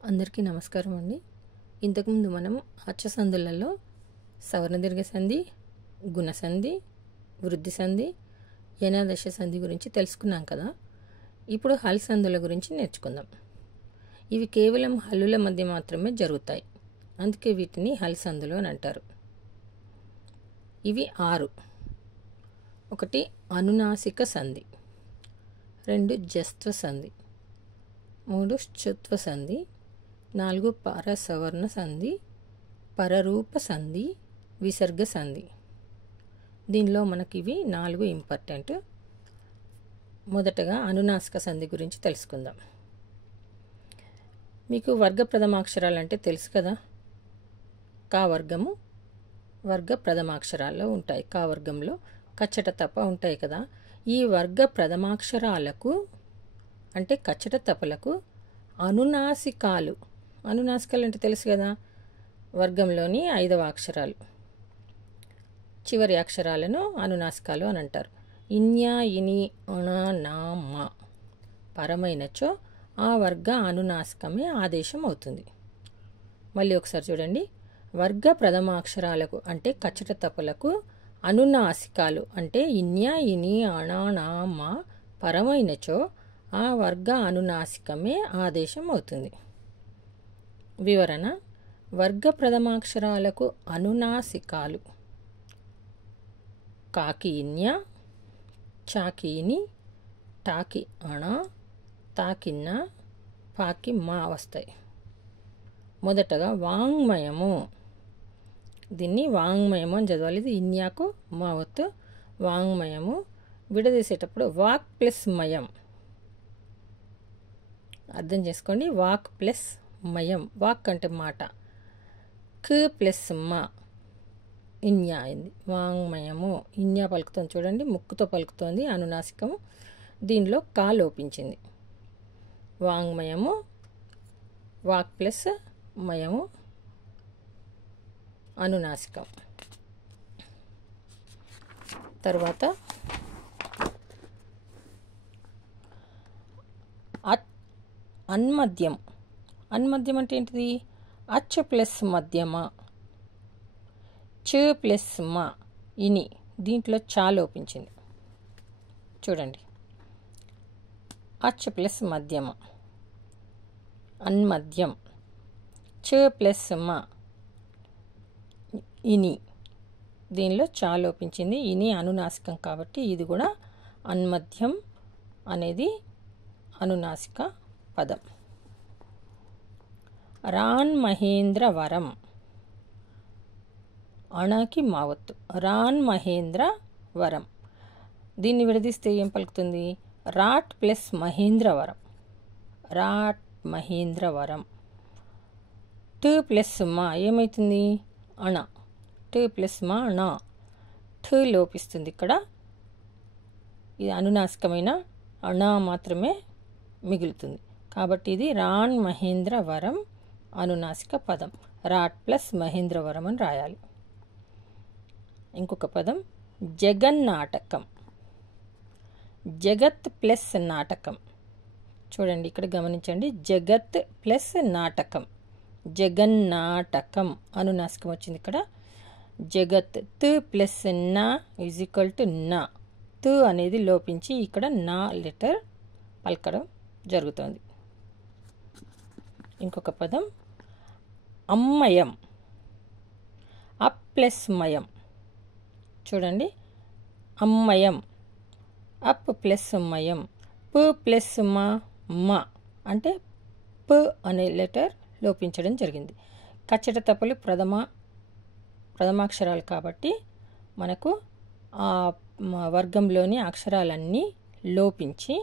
అందరికీ నమస్కారం అండి. ఇంతకుముందు మనం అచ్చసందులలో సవర్ణదీర్ఘ సంధి, గుణసంధి, వృద్ధి సంధి, ఏనాదశ సంధి గురించి తెలుసుకున్నాం కదా. ఇప్పుడు హల్ సంధుల గురించి నేర్చుకుందాం. ఇవి కేవలం హల్లుల మధ్య మాత్రమే జరుగుతాయి, అందుకే వీటిని హల్ సంధులు అని అంటారు. ఇవి 6. 1 అనునాసిక సంధి, 2 జస్త్వ సంధి, 3 శుత్వ సంధి, 4 పరసవర్ణ సంధి, పరరూప సంధి, విసర్గ సంధి. దీనిలో మనకి ఇవి 4 ఇంపార్టెంట్. మొదటగా అనునాసిక సంధి గురించి తెలుసుకుందాం. మీకు వర్గ ప్రథమాక్షరాలు అంటే తెలుసు కదా. కా వర్గము వర్గ ప్రథమాక్షరాల్లో ఉంటాయి. కా వర్గంలో కచ్చట తప ఉంటాయి కదా. ఈ వర్గ ప్రథమాక్షరాలకు అంటే కచ్చట తపలకు అనునాసికాలు అంటే తెలుసు కదా. వర్గంలోని 5వ అక్షరాలు, చివరి అక్షరాలను అనునాసికాలు అని అంటారు. ఇన్యా, ఇని, అణ, నా, మా పరమైనచో ఆ వర్గ అనునాసికమే ఆదేశం అవుతుంది. మళ్ళీ ఒకసారి చూడండి. వర్గ ప్రథమాక్షరాలకు అంటే కచ్చట తపలకు అనునాసికాలు అంటే ఇన్యా, ఇని, అణ, నా, మా పరమైనచో ఆ వర్గ అనునాసికమే ఆదేశం అవుతుంది. వివరణ: వర్గ ప్రథమాక్షరాలకు అనునాసికాలు కాకి ఇన్య, చాకి ఇని, టాకి అణ, తాకిన్న, పాకి మా వస్తాయి. మొదటగా వాంగ్మయము. దీన్ని వాంగ్మయము అని చదవాలి. ఇది ఇన్యాకు మా వత్తు వాంగ్మయము. విడదీసేటప్పుడు వాక్ ప్లస్ మయం. అర్థం చేసుకోండి. వాక్ ప్లస్ మయం. వాక్ అంటే మాట, క్ ప్లస్ మా ఇన్యా అయింది. వాంగ్మయము. ఇన్యా పలుకుతుంది చూడండి, ముక్కుతో పలుకుతోంది అనునాసికము. దీనిలో కా లోపించింది. వాంగ్మయము, వాక్ ప్లస్ మయము, అనునాసికం. తర్వాత అన్మద్యం. అన్మద్యం అంటే ఏంటిది? అచ్చ ప్లస్ మధ్యమ, చ ప్లస్ మా ఇని. దీంట్లో చా లోపించింది చూడండి. అచ్చ ప్లస్ మధ్యమ అన్మద్యం. చ ప్లస్ మా ఇని. దీనిలో చా లోపించింది. ఇని అనునాసికం కాబట్టి ఇది కూడా అన్మద్యం అనేది అనునాసిక పదం. రాన్ మహేంద్ర వరం. అణకి మావత్తు. రాన్ మహేంద్ర వరం. దీన్ని విడదీస్తే ఏం పలుకుతుంది? రాట్ ప్లస్ మహేంద్రవరం. రాట్ మహేంద్రవరం. ట్ ప్లస్ మా ఏమవుతుంది? అణ. ట్ ప్లస్ మా అణ. ఠ్ లోపిస్తుంది ఇక్కడ. ఇది అనునాసికమైన అణ మాత్రమే మిగులుతుంది. కాబట్టి ఇది రాన్ మహేంద్రవరం అనునాసిక పదం. రాట్ ప్లస్ మహేంద్రవరం అని రాయాలి. ఇంకొక పదం జగన్నాటకం. జగత్ ప్లస్ నాటకం. చూడండి, ఇక్కడ గమనించండి. జగత్ ప్లస్ నాటకం. జగన్నాటకం అనునాసికం వచ్చింది ఇక్కడ. జగత్ త్ ప్లస్ నా ఈజ్ ఈక్వల్ టు నా. త్ అనేది లోపించి ఇక్కడ నా లెటర్ పలకడం జరుగుతుంది. ఇంకొక పదం అమ్మయం. అప్ ప్లస్ మయం. చూడండి, అమ్మయం. అప్ ప్లస్ మయం. ప్ ప్లస్ మా అంటే ప అనే లెటర్ లోపించడం జరిగింది. కచ్చట తపలు ప్రథమాక్షరాలు కాబట్టి మనకు ఆ వర్గంలోని అక్షరాలన్నీ లోపించి